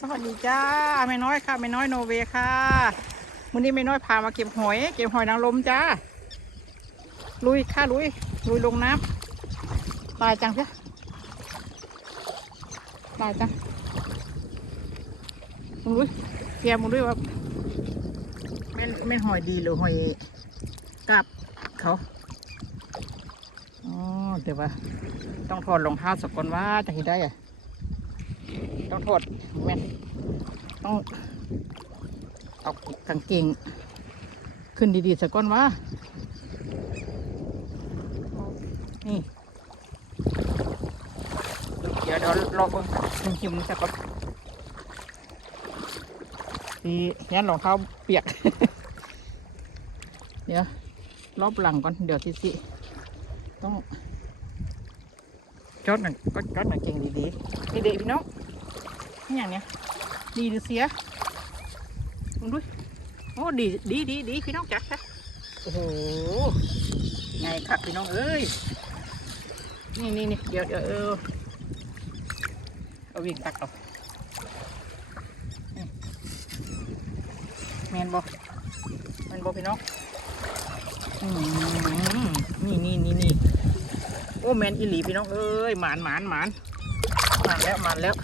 สวัสดีจ้าไม่น้อยค่ะไม่น้อยโนเวค่ะวันนี้ไม่น้อยพามาเก็บหอย เก็บหอยนางรมจ้าลุยค่ะลุยลุยลงน้ำตายจังเสียตายจังมึงลุยเกียมึงลุยว่าแม่นแม่หอยดีหรือหอยกาบเขาอ๋อแต่ว่าต้องถอดรองเท้าสักก่อนว่าจะเห็นได้อะ ต้องโทษแม่นต้องเอากางเกงขึ้นดีๆสักก้อนวะนี่เดี๋ยวเดี๋ยวรอเพิ่งชิมชิมสักก้อนดียันรองเท้าเปียก เดี๋ยวรอบหลังก่อน เดี๋ยวสิสิต้องจอดหนังก็จอดหนังเก่งดีๆนี่เด็กพี่น้อง นี่อย่างเนี้ยดีหรือเสียลองดูโอ้ดีดีดีดีพี่น้องจักจ้ะโอ้โหไงครับพี่น้องเอ้ยนี่นี่นี่เดี๋ยวเดี๋ยวเออเอาวิ่งตักเอาแมนบอแมนบอพี่น้องนี่นี่นี่นี่โอ้แมนอีหลีพี่น้องเอ้ยหมานหมานหมานหมานแล้วหมานแล้ว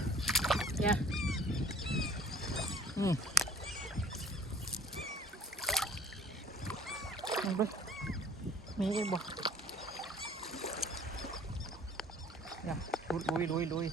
เนี่ยอืมมันไปมีอีกบ่อย่าลุยลุยลุยลุย